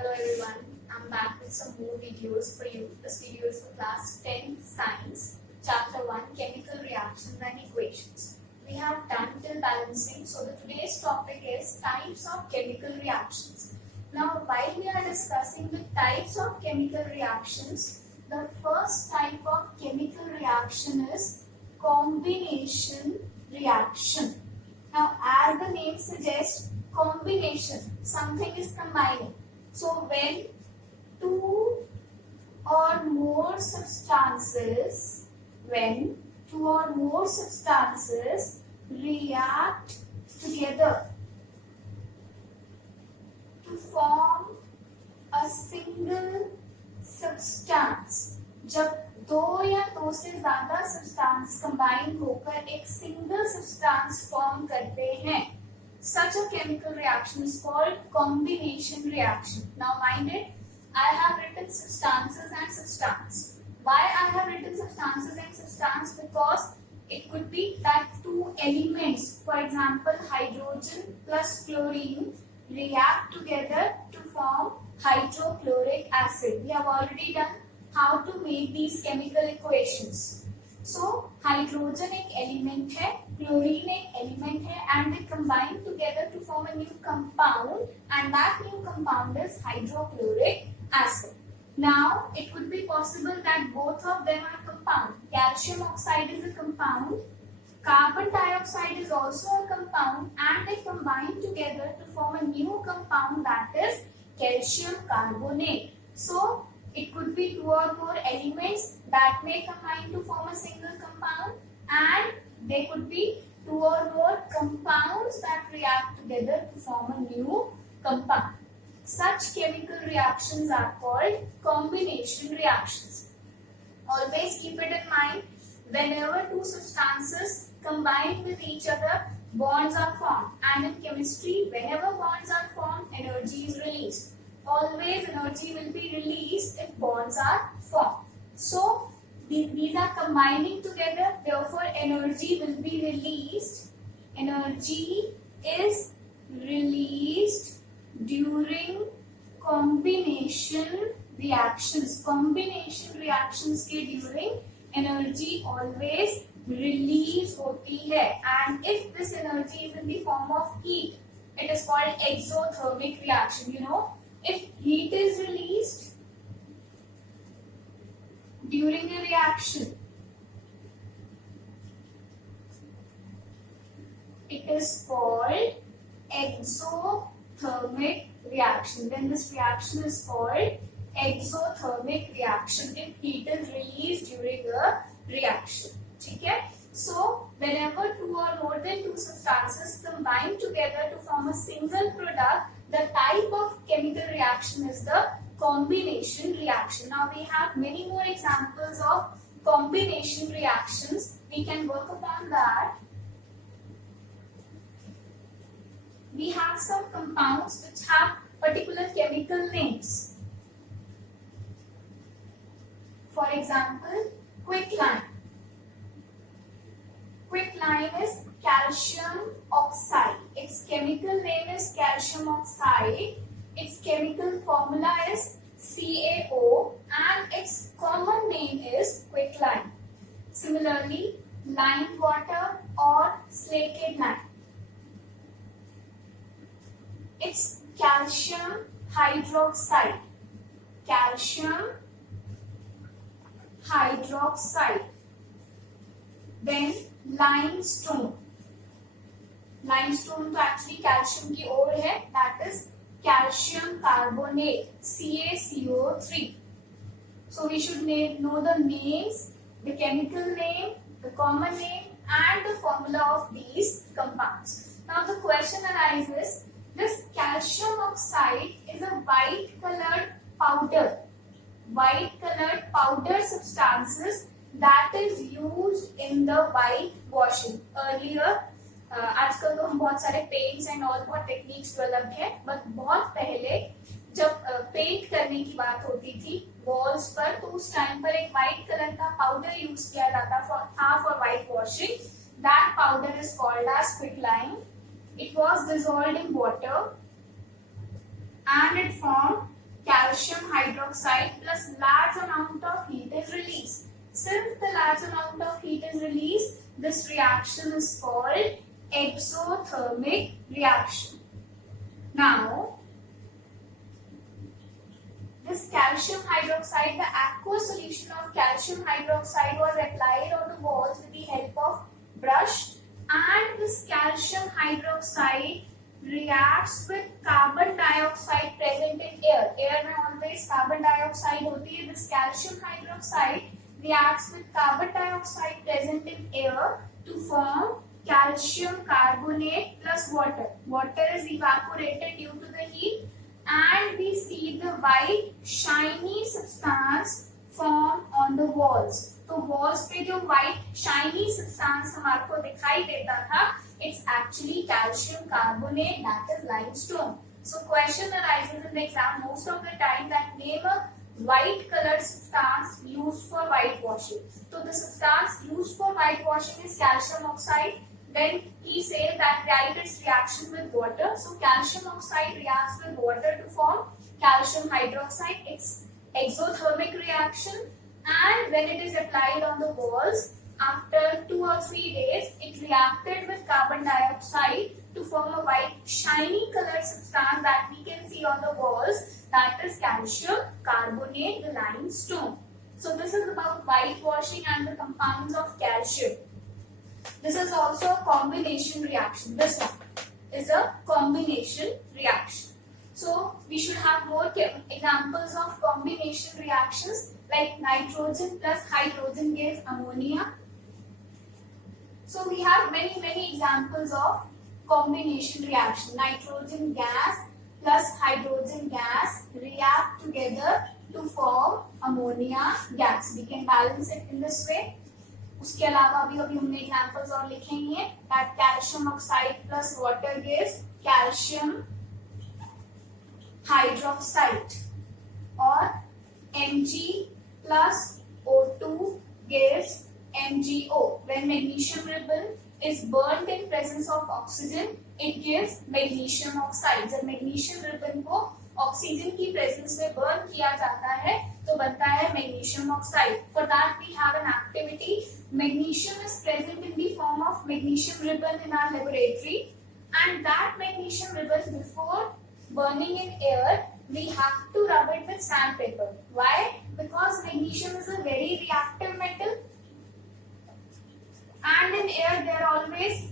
Hello everyone, I'm back with some more videos for you. This video is for class 10 science, chapter 1 chemical reactions and equations. We have done till balancing, so the today's topic is types of chemical reactions. Now while we are discussing the types of chemical reactions, the first type of chemical reaction is combination reaction. Now as the name suggests, combination, something is combining. So when two or more substances react together to form a single substance, जब दो या दो से ज्यादा substance combine होकर एक single substance form करते हैं, such a chemical reaction is called combination reaction. Now mind it, I have written substances and substance. Why I have written substances and substance? Because it could be that two elements, for example hydrogen plus chlorine, react together to form hydrochloric acid. We have already done how to make these chemical equations. So hydrogen एक element है, chlorine एक element है, and they combine together to form a new compound, and that new compound is hydrochloric acid. Now it could be possible that both of them are compound. Calcium oxide is a compound, carbon dioxide is also a compound, and they combine together to form a new compound, that is calcium carbonate. So it could be two or more elements that may combine to form a single compound, and they could be two or more compounds that react together to form a new compound. Such chemical reactions are called combination reactions. Always keep it in mind, whenever two substances combine with each other, bonds are formed, and in chemistry, whenever bonds are formed, energy is released. Always energy will be released if bonds are formed. So these are combining together, therefore energy will be released. Energy is released during combination reactions. Combination reactions के during energy always release होती है, and if this energy is in the form of heat, it is called exothermic reaction. You know, if heat is released during a reaction, it is called exothermic reaction. Then this reaction is called exothermic reaction if heat is released during a reaction. Okay? So whenever two or more than two substances combine together to form a single product, the type of chemical reaction is the combination reaction. Now we have many more examples of combination reactions. We can work upon that. We have some compounds which have particular chemical names. For example, quicklime. Quicklime is calcium oxide. Its chemical name is calcium oxide. Its chemical formula is CaO, and its common name is quicklime. Similarly, lime water or slated lime. It's calcium hydroxide. Calcium hydroxide. Then limestone. Limestone तो actually calcium की ओर है, that is calcium carbonate, CaCO3. So we should know the names, the chemical name, the common name, and the formula of these compounds. Now the question arises, this calcium oxide is a white colored powder. White colored powder substances that is used in the white washing. Earlier, आजकल तो हम बहुत सारे paints and all बहुत techniques develop है, but बहुत पहले जब पेंट करने की बात होती थी वॉल्स पर, तो उस टाइम पर एक व्हाइट कलर का पाउडर यूज किया जाता for white washing. That powder is called as quicklime. It was dissolved in water and it formed calcium hydroxide plus large amount of heat is released. Since the large amount of heat is released, this reaction is called exothermic reaction. Now, this calcium hydroxide, the aqueous solution of calcium hydroxide was applied on the walls with the help of brush, and this calcium hydroxide reacts with carbon dioxide present in air. Air में always carbon dioxide होती है. This calcium hydroxide reacts with carbon dioxide present in air to form calcium carbonate plus water. Water is evaporated due to the heat, and we see the white shiny substance form on the walls. तो walls पे जो white shiny substance हमारे को दिखाई देता था, it's actually calcium carbonate, that is limestone. So question arises in the exam most of the time that name a white colored substance used for whitewashing. So the substance used for whitewashing is calcium oxide. Then he says that write its reaction with water. So calcium oxide reacts with water to form calcium hydroxide. It's exothermic reaction, and when it is applied on the walls, after 2 or 3 days, it reacted with carbon dioxide to form a white shiny colored substance that we can see on the walls. That is calcium carbonate, the limestone. So this is about whitewashing and the compounds of calcium. This is also a combination reaction. This one is a combination reaction. So we should have more examples of combination reactions, like nitrogen plus hydrogen gives ammonia. So we have many examples of combination reaction. Nitrogen gas plus hydrogen gas react together to form ammonia gas. We can balance it in this way. उसके अलावा अभी हमने examples और लिखे ही हैं. That calcium oxide plus water gives calcium hydroxide, or Mg plus O2 gives MgO. When magnesium ribbon is burnt in presence of oxygen, it gives magnesium oxide. जब magnesium ribbon को oxygen की presence में burn किया जाता है तो बनता है magnesium oxide. For that we have an activity. Magnesium is present in the form of magnesium ribbon in our laboratory, and that magnesium ribbon before burning in air we have to rub it with sandpaper. Why? Because magnesium is a very reactive metal, and in air there are always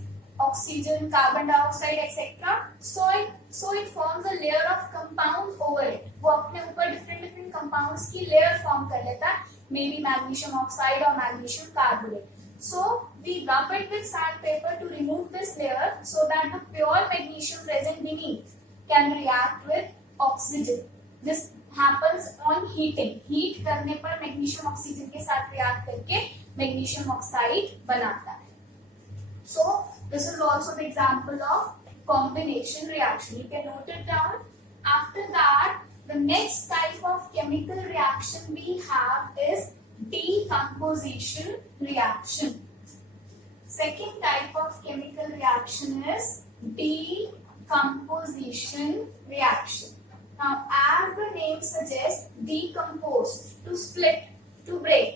oxygen, carbon dioxide, etc. So it forms a layer of compounds over it. वो अपने ऊपर different compounds की layer form कर लेता है, maybe magnesium oxide or magnesium carbonate. So we rub it with sandpaper to remove this layer so that the pure magnesium present beneath can react with oxygen. This happens on heating. Heat करने पर magnesium oxygen के साथ react करके magnesium oxide बनाता है. So this is also the example of combination reaction. You can note it down. After that, the next type of chemical reaction we have is decomposition reaction. Second type of chemical reaction is decomposition reaction. Now, as the name suggests, decompose, to split, to break.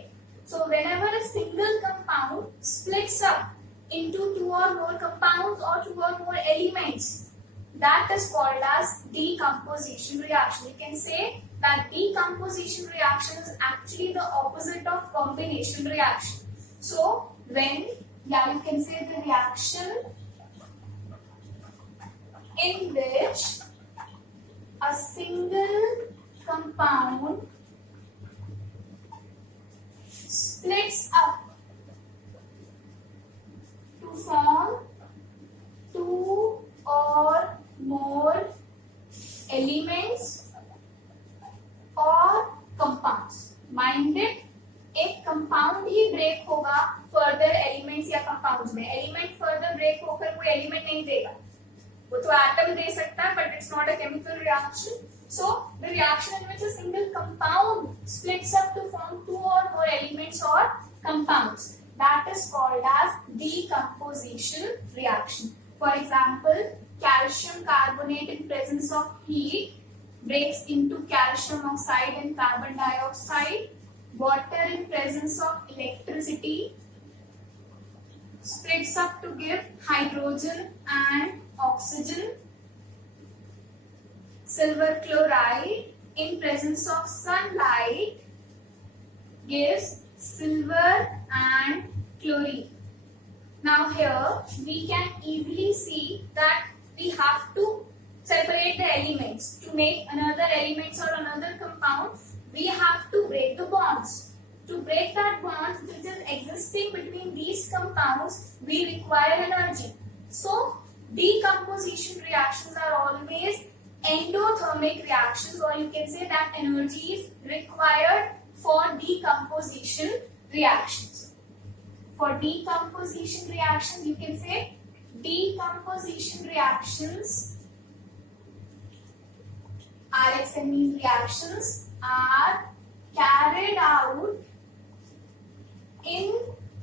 So whenever a single compound splits up into 2 or more compounds or 2 or more elements, that is called as decomposition reaction. You can say that decomposition reaction is actually the opposite of combination reaction. So when, you can say the reaction in which a single compound splits up to form 2 or more elements or compounds. Mind it, एक compound ही break होगा further elements या compounds में. Element further break होकर कोई element नहीं देगा, वो तो एटम दे सकता है, but it's not a chemical reaction. So the reaction in which a single compound splits up to form 2 or more elements or compounds, that is called as decomposition reaction. For example, calcium carbonate in presence of heat breaks into calcium oxide and carbon dioxide. Water in presence of electricity splits up to give hydrogen and oxygen. Silver chloride in presence of sunlight gives silver and chlorine. Now here we can easily see that we have to separate the elements. To make another elements or another compound, we have to break the bonds. To break that bond which is existing between these compounds, we require energy. So decomposition reactions are always endothermic reactions, or you can say that energy is required for decomposition reactions. For decomposition reactions, you can say decomposition reactions, RXME reactions are carried out in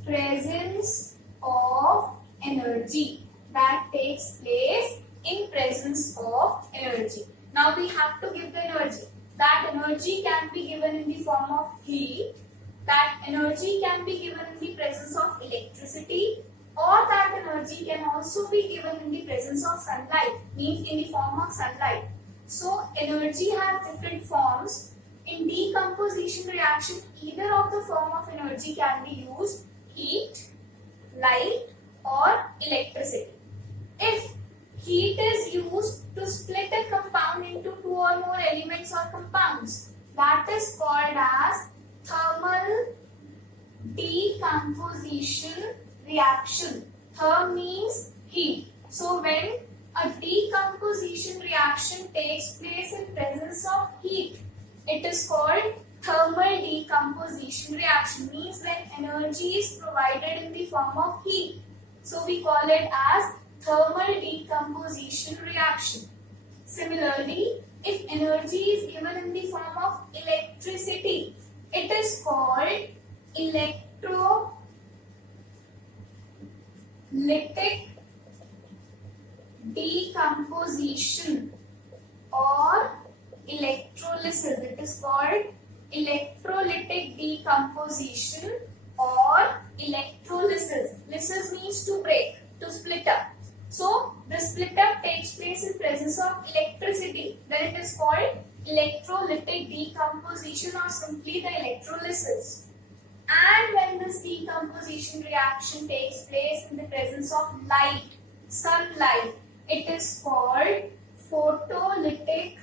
presence of energy. That takes place in presence of energy. Now we have to give the energy. That energy can be given in the form of heat. That energy can be given in the presence of electricity, or that energy can also be given in the presence of sunlight, means in the form of sunlight. So energy has different forms. In decomposition reaction, either of the form of energy can be used: heat, light, or electricity. If heat is used to split a compound into two or more elements or compounds, that is called as thermal decomposition reaction. Therm means heat. So when a decomposition reaction takes place in presence of heat, it is called thermal decomposition reaction. Means when energy is provided in the form of heat. So we call it as thermal decomposition reaction. Similarly, if energy is given in the form of electricity, it is called electrolytic decomposition or electrolysis. It is called electrolytic decomposition or electrolysis. Lysis means to break, to split up. So the split up takes place in presence of electricity. Then it is called electrolytic decomposition or simply the electrolysis. And when this decomposition reaction takes place in the presence of light, sunlight, it is called photolytic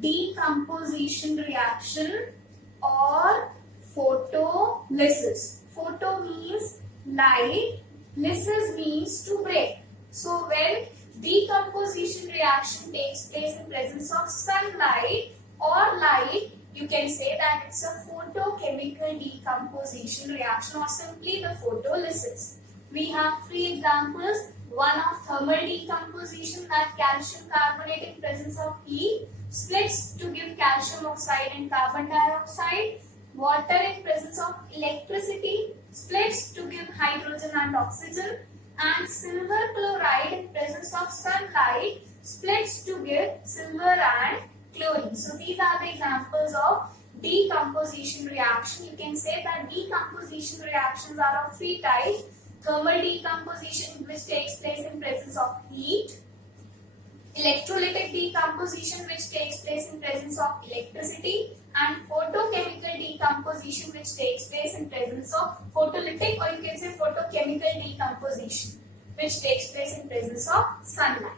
decomposition reaction or photolysis. Photo means light, lysis means to break. So when decomposition reaction takes place in presence of sunlight or light, you can say that it's a photochemical decomposition reaction or simply the photolysis. We have three examples. One of thermal decomposition, that calcium carbonate in presence of heat splits to give calcium oxide and carbon dioxide. Water in presence of electricity splits to give hydrogen and oxygen. And silver chloride in presence of sunlight splits to give silver and chlorine. So these are the examples of decomposition reaction. You can say that decomposition reactions are of three types: thermal decomposition, which takes place in presence of heat; electrolytic decomposition, which takes place in presence of electricity; and photochemical decomposition, which takes place in presence of photolytic, or you can say photochemical decomposition, which takes place in presence of sunlight.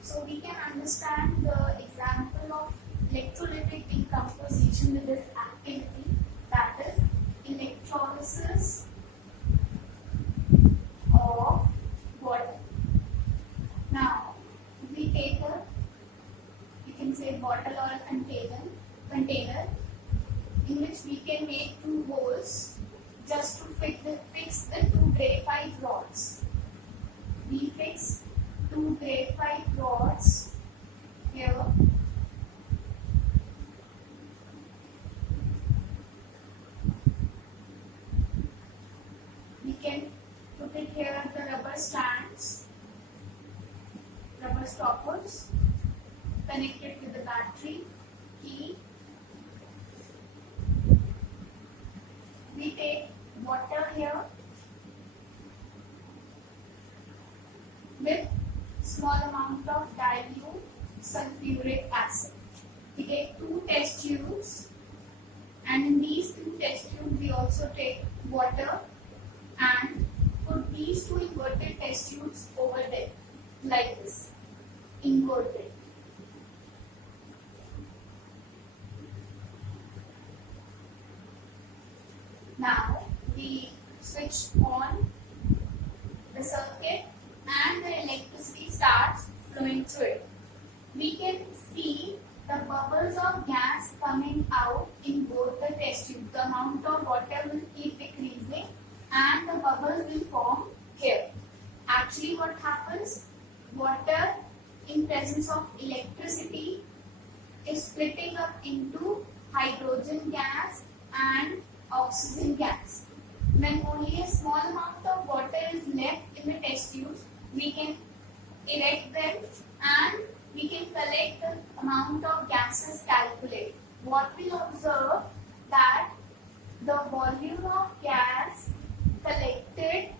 So we can understand the example of electrolytic decomposition with this activity, that is electrolysis of water. Now, if we take a, you can say bottle or a container in which we can make two holes just to fix the two graphite rods. We fix two graphite rods here. We can put it here the rubber stands stoppers connected with the battery, key. We take water here with small amount of dilute sulfuric acid. We take 2 test tubes, and in these 2 test tubes we also take water and put these 2 inverted test tubes over there like this, inverted. Now we switch on the circuit and the electricity starts flowing through it. We can see the bubbles of gas coming out in both the test tubes. The amount of water will keep decreasing and the bubbles will form here. Actually what happens? Water in presence of electricity is splitting up into hydrogen gas and oxygen gas. When only a small amount of water is left in the test tubes, we can erect them and we can collect the amount of gases calculated. What we observe that the volume of gas collected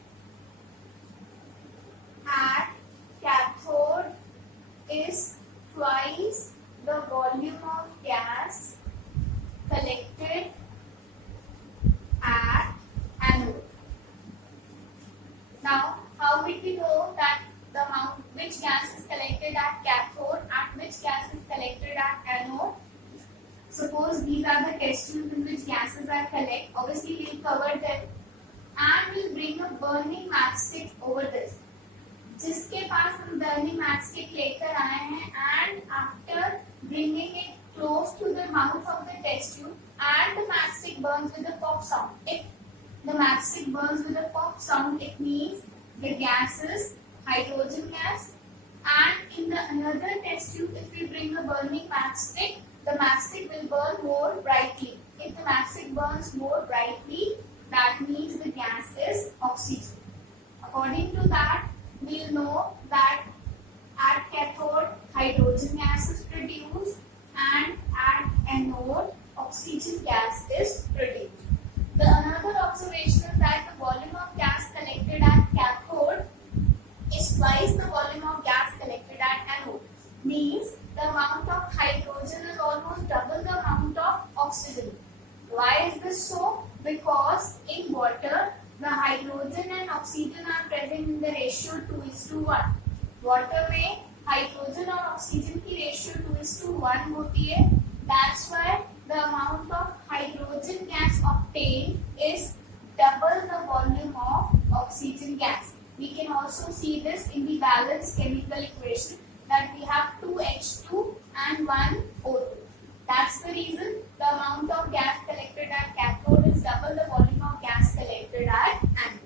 at cathode is twice the volume of gas collected at anode. Now, how did we know that the amount which gas is collected at cathode and which gas is collected at anode? Suppose these are the test tubes in which gases are collected. Obviously, we will cover them and we will bring a burning matchstick over this. जिसके पास हम burning matchstick लेकर आए हैं and after bringing it close to the mouth of the test tube and the matchstick burns with a pop sound. If the matchstick burns with a pop sound, it means the gas is hydrogen gas. And in the another test tube, if we bring a burning matchstick, the matchstick will burn more brightly. If the matchstick burns more brightly, that means the gas is oxygen. According to that, we will know that at cathode hydrogen gas is produced and at anode oxygen gas is produced. The another observation is that the volume of gas collected at cathode is twice the volume of gas collected at anode. Means the amount of hydrogen is almost double the amount of oxygen. Why is this so? Because in water, the hydrogen and oxygen are present in the ratio 2:1. Water में hydrogen और oxygen की ratio 2:1 होती है. That's why the amount of hydrogen gas obtained is double the volume of oxygen gas. We can also see this in the balanced chemical equation that we have 2H2 and 1O2. That's the reason the amount of gas collected at cathode is double the volume of gas collected at anode.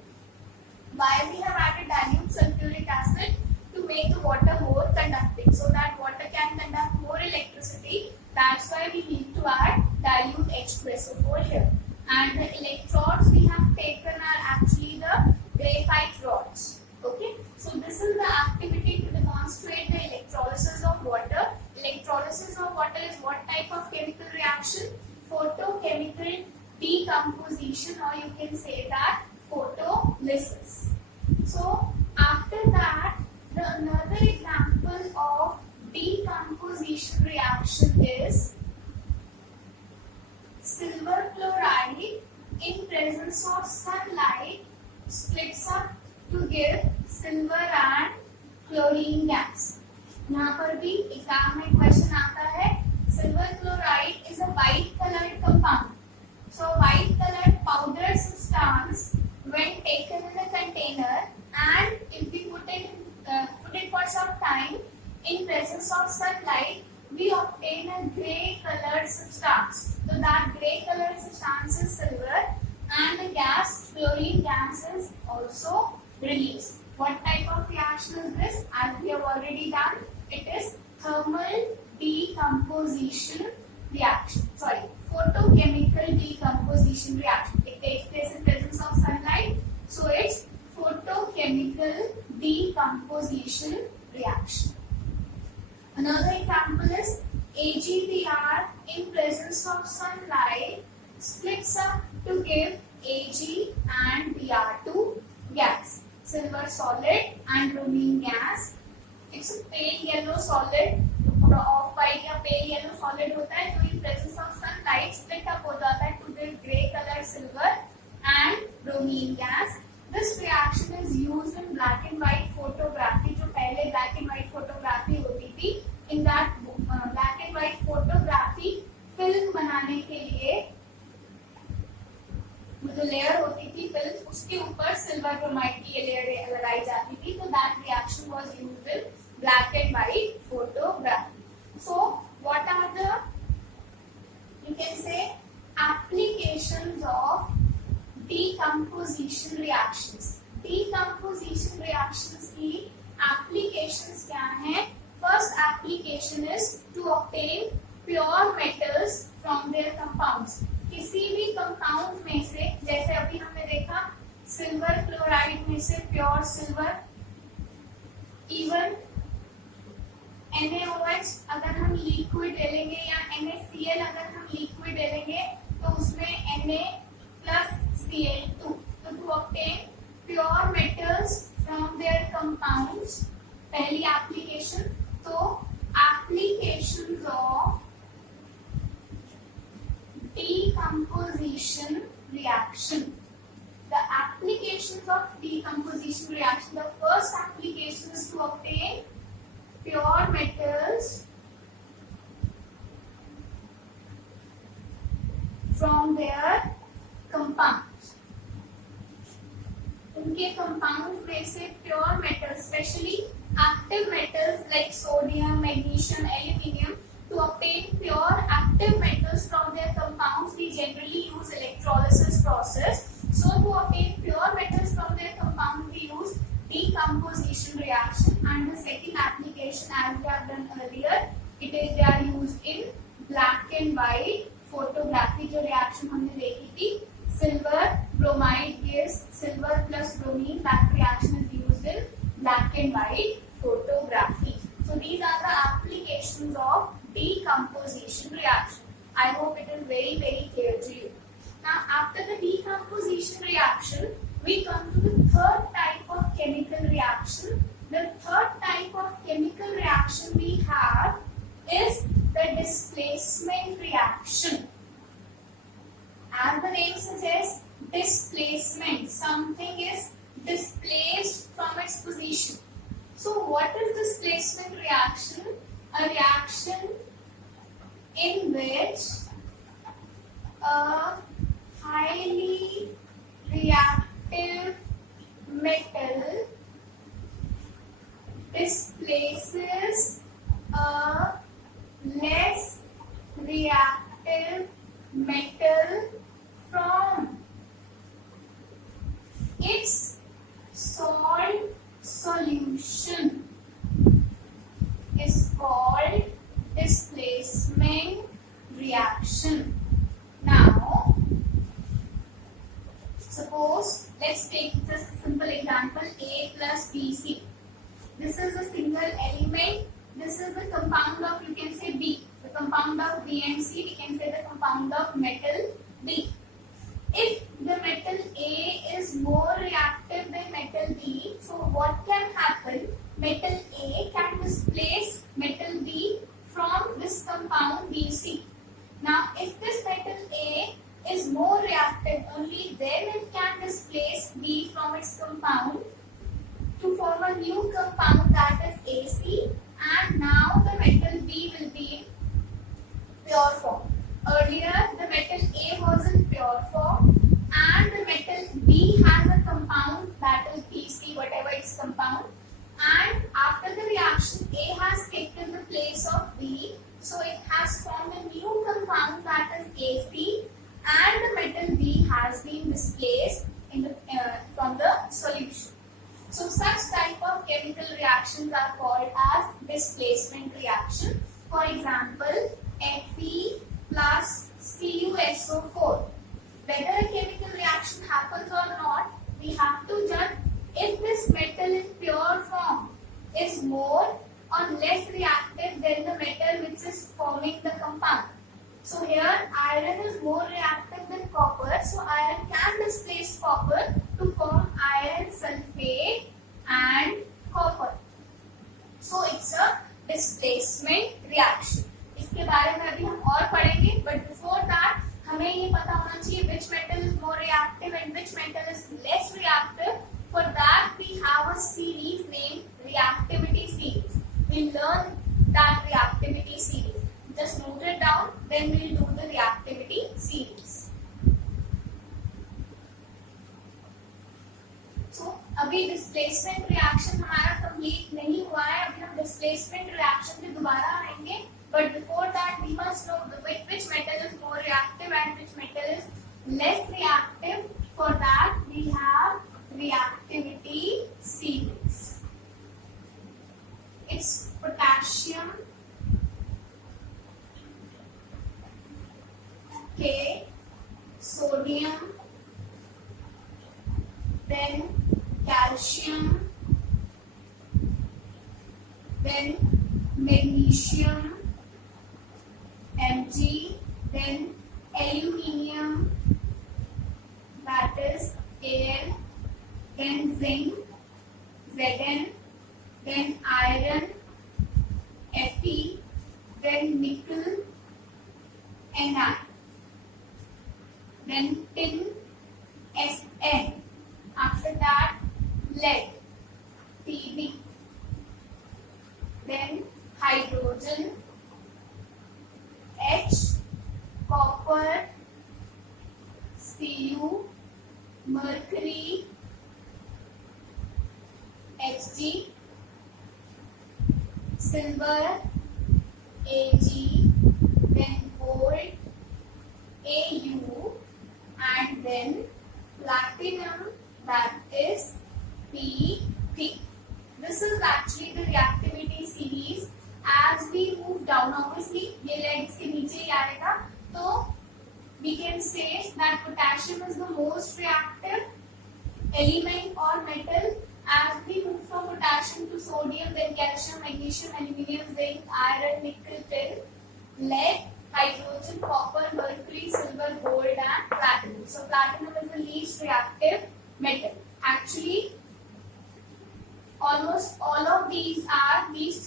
Why we have added dilute sulfuric acid? To make the water more conducting, so that water can conduct more electricity. That's why we need to add dilute H2SO4 here. And the electrodes we have taken are actually the graphite rods. Okay, so this is the activity to demonstrate the electrolysis of water. Electrolysis of water is what type of chemical reaction? Photochemical decomposition, or you can say that photolysis. So after that, another example of decomposition reaction is silver chloride in presence of sunlight splits up to give silver and chlorine gas. यहाँ पर भी exam में question आता है, silver chloride is a white colored compound. So white colored powdered substance when taken in a container and if we put it for some time in presence of sunlight, we obtain a grey colored substance. So that grey colored substance is silver and the gas, chlorine gas, is also released. What type of reaction is this? As we have already done, it is thermal decomposition reaction. Sorry, photochemical decomposition reaction. It takes place in presence of sunlight, so it's photochemical decomposition reaction. Another example is AgBr in presence of sunlight splits up to give Ag and Br2 gas. Silver solid and bromine gas. It's a pale yellow solid और off white या pale yellow solid होता है तो in presence of sunlight split up हो जाता है to give grey colour silver and bromine gas. This reaction is used in black and white photography. जो पहले ब्लैक एंड व्हाइट फोटोग्राफी होती थी, in that black and white photography film बनाने के लिए जो लेयर होती थी फिल्म, उसके ऊपर सिल्वर ब्रोमाइड की ये लेयर लगाई जाती थी. तो that reaction was used in black and white photography. So what are the, you can say, applications of decomposition reactions? Decomposition reactions की applications क्या हैं? First application is to obtain pure metals from their compounds. किसी भी compound में से, जैसे अभी हमने देखा सिल्वर क्लोराइड में से प्योर सिल्वर, इवन NaOH अगर हम लिक्विड ले लेंगे या NaCl अगर हम लिक्विड ले लेंगे तो उसमें Na plus Cl2. तो to obtain pure metals from their compounds, पहली एप्लीकेशन. तो applications of decomposition reaction. The applications of decomposition reaction. The first application is to obtain pure metals from their compounds. उनके compounds में से pure metals, especially active metals like sodium, magnesium, aluminium. To obtain pure active metals from their compounds, we generally use electrolysis process. So to obtain pure metals from their compounds, we use decomposition reaction. And the second application, as we have done earlier, it is they are used in black and white photography. जो reaction हमने देखी थी, silver bromide gives silver plus bromine. That reaction is used in black and white photography. So these are the applications of decomposition reaction. I hope it is very clear to you. Now after the decomposition reaction, we come to the third type of chemical reaction. The third type of chemical reaction we have is the displacement reaction. As the name suggests, displacement. Something is displaced from its position. So what is displacement reaction? A reaction in which a highly reactive metal displaces a less reactive metal from its salt solution. Is called displacement reaction. Now suppose let's take just a simple example, A plus BC. This is a single element. This is the compound of, you can say, B. The compound of B and C, we can say the compound of metal B. If the metal A is more reactive than metal B, so what can happen? Metal A can displace metal B from this compound BC. Now if this metal A is more reactive, only then it can displace B from its compound to form a new compound, that is AC, and now the metal B will be in pure form. Earlier the metal A was in pure form and the metal B has a compound, that is BC, whatever its compound, and after the reaction A has taken the place of B, so it has formed a new compound, that is AC, and the metal B has been displaced in the, from the solution. So such type of chemical reactions are called as displacement reaction. For example, Fe plus CuSO4. Whether a chemical reaction happens or not, we have to judge if this metal in pure form is more or less reactive than the metal which is forming the compound. So here iron is more reactive than copper, so iron can displace copper to form iron sulfate and copper. So it's a displacement reaction. इसके बारे में अभी हम और पढ़ेंगे, but before that हमें ये पता होना चाहिए which metal is more reactive and which metal is less reactive. For that we have a series named reactivity series. We learn that reactivity series. Just note it down, then we will do the reactivity series. So अभी displacement reaction हमारा complete नहीं हुआ है, अभी हम displacement reaction पे दोबारा आएंगे. But before that we must know which metal is more reactive and which metal is less reactive. For that we have reactivity series. It's potassium, K, sodium, then calcium, then magnesium, Mg, then aluminium, that is Al, then zinc, Zn, then iron, Fe, then nickel, Ni, then tin, Sn. After that, lead, Pb, then hydrogen, H, copper, Cu, mercury, Hg, silver, Ag, then gold, Au, and then platinum, that is Pt. This is actually the reactivity series. As we move down, obviously ये lead के नीचे ही आएगा, तो we can say that potassium is the most reactive element or metal. As we move from potassium to sodium, then calcium, magnesium, aluminium, zinc, iron, nickel, tin, lead, hydrogen, copper, mercury, silver, gold, and platinum. So platinum is the least reactive metal. Actually, almost all of these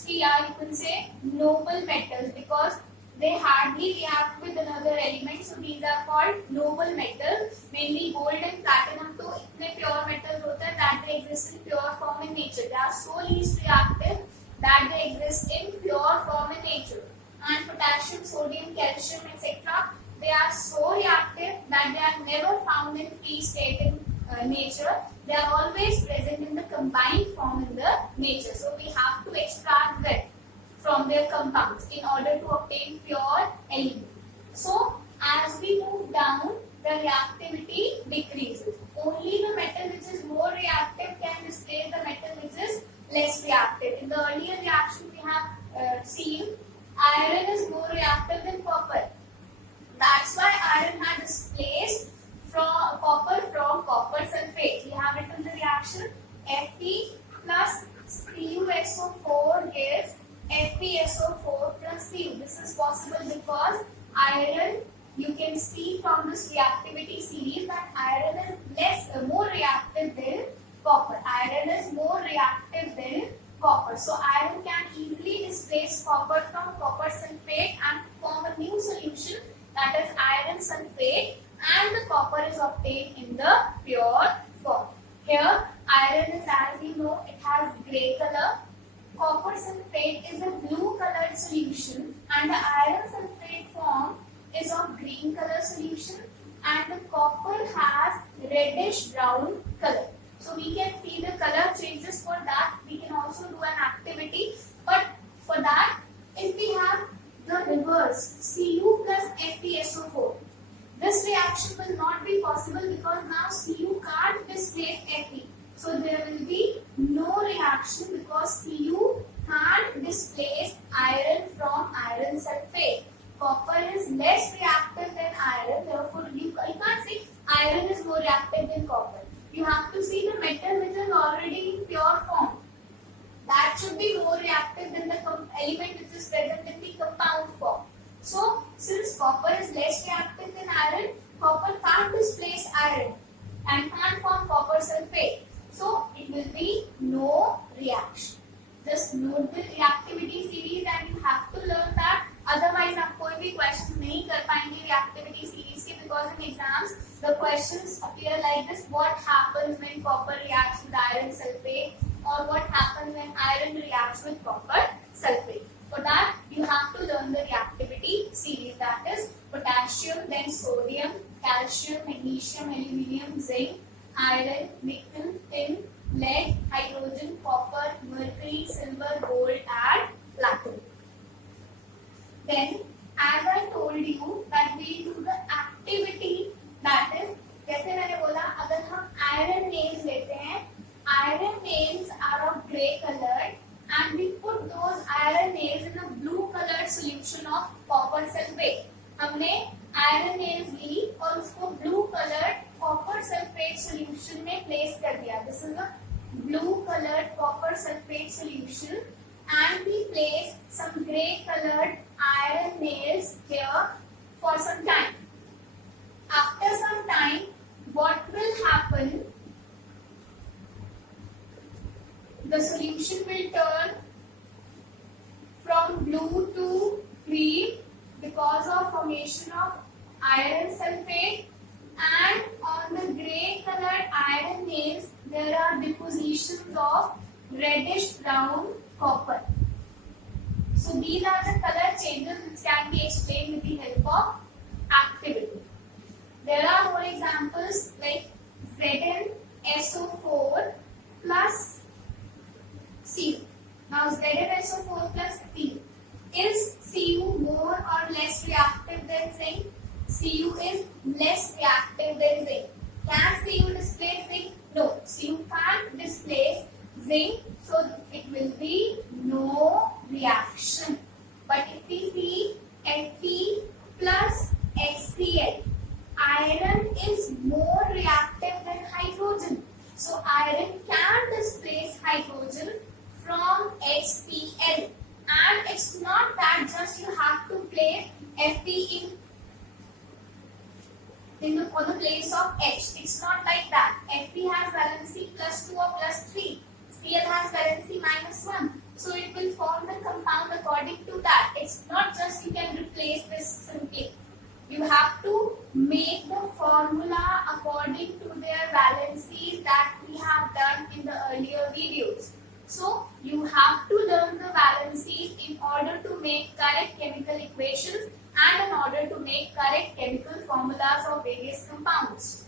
three are, you can say, noble metals because they hardly react with another element. So these are called noble metals. Mainly gold and platinum तो इतने pure metals होते हैं that they exist in pure form in nature. They are so least reactive that they exist in pure form in nature. And potassium, sodium, calcium, etc. They are so reactive that they are never found in free state in nature. They are always present in the combined form in the nature. So we have to extract them from their compounds in order to obtain pure element. So as we move down, the reactivity decreases. Only the metal which is more reactive can displace the metal which is less reactive. In the earlier reaction we have seen iron is more reactive than copper. That's why iron had displaced from copper sulfate. We have written the reaction Fe plus CuSO4 gives FeSO4 plus Cu. This is possible because iron, you can see from this reactivity series that iron is more reactive than copper. Iron is more reactive than copper. So iron can easily displace copper from copper sulfate and form a new solution, that is iron sulfate, and the copper is obtained in the pure form. Here iron is, as you know, it has grey color. Copper sulfate is a blue colored solution and the iron sulfate form is of green color solution and the copper has reddish brown color. So we can see the color changes. For that we can also do an activity, but for that if we have the reverse Cu plus FeSO4, this reaction will not be possible because now Cu can't displace Fe. So there will be no reaction because Cu can't displace iron from iron sulfate. Copper is less reactive than iron, therefore you can't say iron is more reactive than copper. You have to see the metal which is already in pure form. that should be more reactive than the element which is present in the compound form. So since copper is less reactive than iron, copper can't displace iron and can't form copper sulfate. So it will be no reaction. Just note the reactivity series and you have to learn that. Otherwise आप कोई भी questions नहीं कर पाएंगे reactivity series के, because in exams the questions appear like this: what happens when copper reacts with iron sulfate, or what happens when iron reacts with copper sulfate. For that you have to learn the reactivity series, that is potassium, then sodium, calcium, magnesium, aluminium, zinc, iron, nickel, tin, lead, hydrogen, copper, mercury, silver, gold and platinum. Then as I told you that we do the activity, that is जैसे मैंने बोला अगर हम iron nails लेते हैं, iron nails are of grey colored and we put those iron nails in a blue colored solution of copper sulfate. हमने iron nails ली और उसको blue colored copper sulfate solution में place कर दिया. This is a blue colored copper sulfate solution and we place some grey colored iron nails here for some time. After some time, what will happen? The solution will turn from blue to green because of formation of iron sulfate, and on the grey colored iron nails there are depositions of reddish brown copper. So these are the color changes which can be explained with the help of activity. There are more examples like ZnSO4 plus Cu. Now ZnSO4 plus Cu. Is Cu more or less reactive than zinc? Cu is less reactive than zinc. Can Cu displace zinc? No, Cu can't displace zinc, so it will be no reaction. But if we see Fe plus HCl, iron is more reactive than hydrogen. So iron can displace hydrogen from HCl. And it's not that just you have to place Fe on the place of H. It's not like that. Fe has valency +2 or +3. Cl has valency -1. So it will form the compound according to that. It's not just you can replace this simply. You have to make the formula according to their valencies that we have done in the earlier videos. So you have to learn the valencies in order to make correct chemical equations and in order to make correct chemical formulas of various compounds.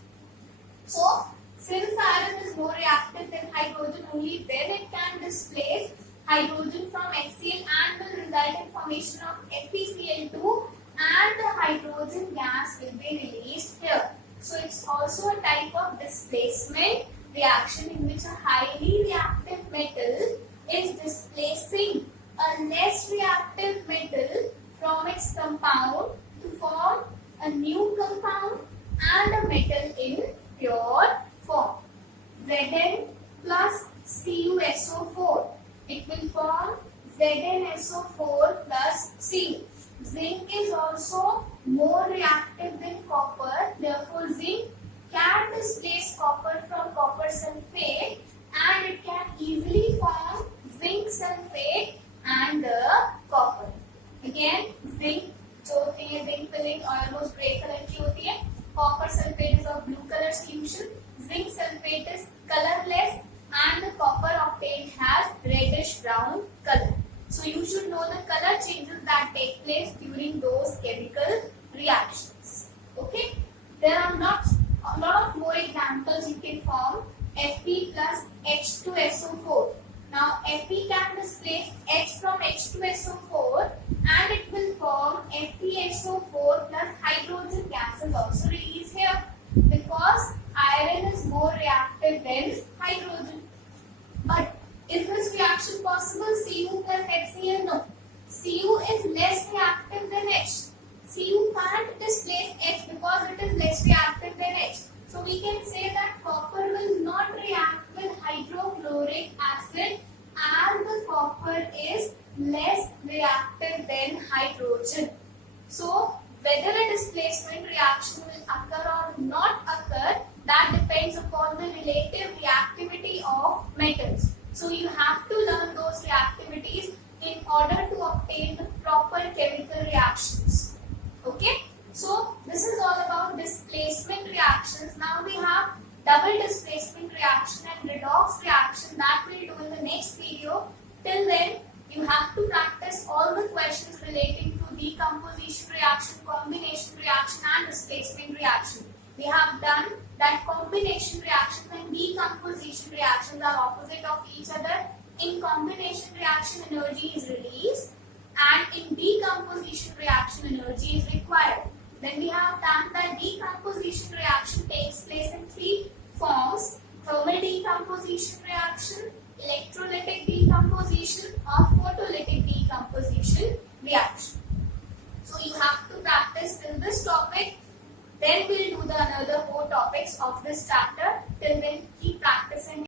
So since iron is more reactive than hydrogen, only then it can displace hydrogen from HCl and will result in formation of FeCl2, and the hydrogen gas will be released here. So it's also a type of displacement reaction in which a highly reactive metal is displacing a less reactive metal from its compound to form a new compound and a metal in pure form. Zn plus CuSO4. It will form ZnSO4 plus Cu. Zinc is also more reactive than copper. Therefore, zinc can displace copper from copper sulfate and it can easily form zinc sulfate and the copper. Again, zinc जो होती है zinc filling almost grey color की होती है. Copper sulfate is of blue color solution. Zinc sulfate is colorless and the copper obtained has reddish brown color. So you should know the color changes that take place during those chemical reactions. Okay, there are a lot of more examples you can form. Fe plus H2SO4. Now Fe can displace H from H2SO4 and it will form FeSO4 plus hydrogen gas is also released here because iron is more reactive than hydrogen. But is this reaction possible? Cu plus HCl? No. Cu is less reactive than H. Cu can't displace H because it is less reactive than H. So we can say that copper will not react with hydrochloric acid as the upon the relative reactivity of metals. So you have to learn those reactivities in order to obtain the proper chemical reactions. Okay, so this is all about displacement reactions. Now we have double displacement reaction and redox reaction that we'll do in the next video. Till then, you have to practice all the questions relating to decomposition reaction, combination reaction and displacement reaction. We have done that combination reaction and decomposition reactions are opposite of each other. In combination reaction, energy is released, and in decomposition reaction, energy is required. Then we have done that decomposition reaction takes place in three forms: thermal decomposition reaction, electrolytic decomposition, or photolytic decomposition reaction. So you have to practice till this topic. Then we'll do the another 4 topics of this chapter. Till then, keep practicing.